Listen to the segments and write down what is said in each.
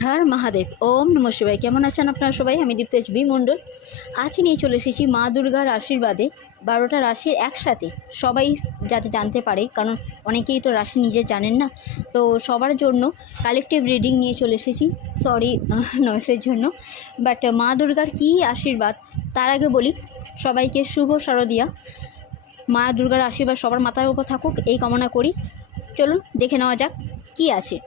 হর মহাদেব। ওম নমঃ শিবায়। কেমন আছেন আপনারা সবাই? আমি দীপ্তেজ বি মণ্ডল। আজ নিয়ে চলে এসেছি মা দুর্গার আশীর্বাদে 12টা রাশির একসাথে সবাই যাতে জানতে পারে, কারণ অনেকেই তো রাশি নিজে জানেন না। তো সবার জন্য কালেকটিভ রিডিং নিয়ে চলে এসেছি। সরি নয়েসের জন্য। বাট মা দুর্গার কী আশীর্বাদ তার আগে বলি, সবাইকে শুভ শারদিয়া। মা দুর্গার আশীর্বাদ সবার মাথার উপর থাকুক এই কামনা করি। চলুন দেখে নেওয়া যাক কী আছে।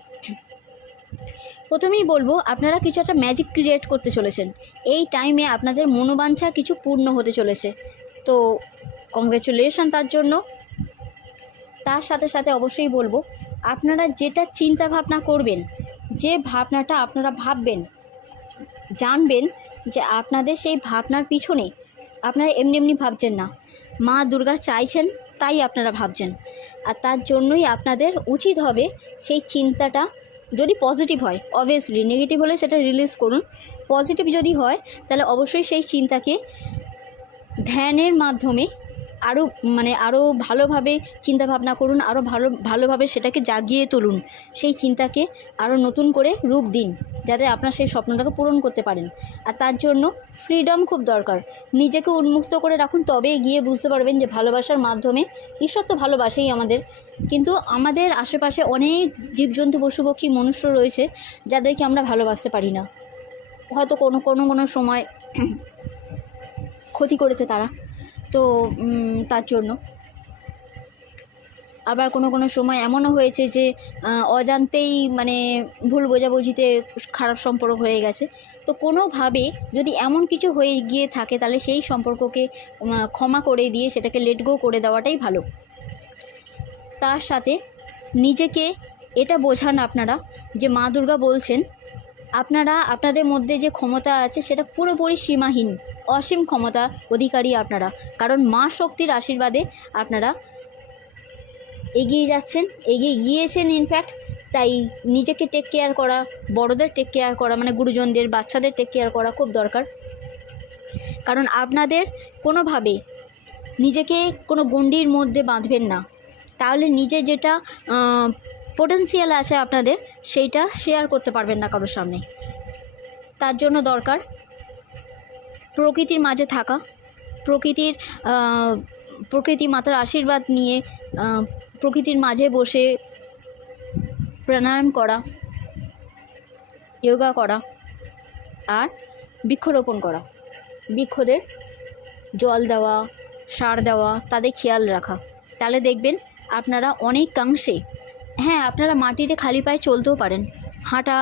প্রথমেই বলবো, আপনারা কিছু একটা ম্যাজিক ক্রিয়েট করতে চলেছেন। এই টাইমে আপনাদের মনোবাঞ্ছা কিছু পূর্ণ হতে চলেছে, তো কংগ্রেচুলেশন তার জন্য। তার সাথে সাথে অবশ্যই বলবো, আপনারা যেটা চিন্তা ভাবনা করবেন, যে ভাবনাটা আপনারা ভাববেন, জানবেন যে আপনাদের সেই ভাবনার পিছনে আপনারা এমনি এমনি ভাবছেন না, মা দুর্গা চাইছেন তাই আপনারা ভাবছেন। আর তার জন্যই আপনাদের উচিত হবে সেই চিন্তাটা, যদি পজিটিভ হয় অবভিয়াসলি, নেগেটিভ হলে সেটা রিলিজ করুন। পজিটিভ যদি হয় তাহলে অবশ্যই সেই চিন্তাকে ধ্যানের মাধ্যমে আরও ভালোভাবে চিন্তাভাবনা করুন, আরও ভালোভাবে সেটাকে জাগিয়ে তুলুন। সেই চিন্তাকে আরও নতুন করে রূপ দিন, যাতে আপনার সেই স্বপ্নটাকে পূরণ করতে পারেন। আর তার জন্য ফ্রিডম খুব দরকার। নিজেকে উন্মুক্ত করে রাখুন, তবে গিয়ে বুঝতে পারবেন যে ভালোবাসার মাধ্যমে, ঈশ্বর তো ভালোবাসেই আমাদের, কিন্তু আমাদের আশেপাশে অনেক জীবজন্তু পশুপক্ষী মনুষ্য রয়েছে যাদেরকে আমরা ভালোবাসতে পারি না। হয়তো কোনো সময় ক্ষতি করেছে তারা, তো তার জন্য। আবার কোনো সময় এমনও হয়েছে যে অজান্তেই ভুল বোঝাবুঝিতে খারাপ সম্পর্ক হয়ে গেছে। তো কোনোভাবে যদি এমন কিছু হয়ে গিয়ে থাকে, তাহলে সেই সম্পর্ককে ক্ষমা করে দিয়ে সেটাকে লেট গো করে দেওয়াটাই ভালো। তার সাথে নিজেকে এটা বোঝান আপনারা যে মা দুর্গা বলছেন আপনাদের মধ্যে যে ক্ষমতা আছে সেটা পুরোপুরি সীমাহীন, অসীম ক্ষমতা অধিকারী আপনারা। কারণ মা শক্তির আশীর্বাদে আপনারা এগিয়ে যাচ্ছেন, এগিয়ে গিয়েছেন ইনফ্যাক্ট। তাই নিজেকে টেক কেয়ার করা, বড়দের টেক কেয়ার করা, গুরুজনদের, বাচ্চাদের টেক কেয়ার করা খুব দরকার। কারণ আপনাদের কোনোভাবে নিজেকে কোনো গণ্ডির মধ্যে বাঁধবেন না, তাহলে নিজে যেটা পোটেন্সিয়াল আছে আপনাদের, সেইটা শেয়ার করতে পারবেন না কারোর সামনে। তার জন্য দরকার প্রকৃতির মাঝে থাকা, প্রকৃতি মাতার আশীর্বাদ নিয়ে প্রকৃতির মাঝে বসে প্রাণায়াম করা, যোগা করা, আর বৃক্ষরোপণ করা। বৃক্ষদের জল দেওয়া, সার দেওয়া, তাদের খেয়াল রাখা। তাহলে দেখবেন আপনারা অনেকাংশে, হ্যাঁ, আপনারা মাটিতে খালি পায়ে চলতেও পারেন, হাঁটা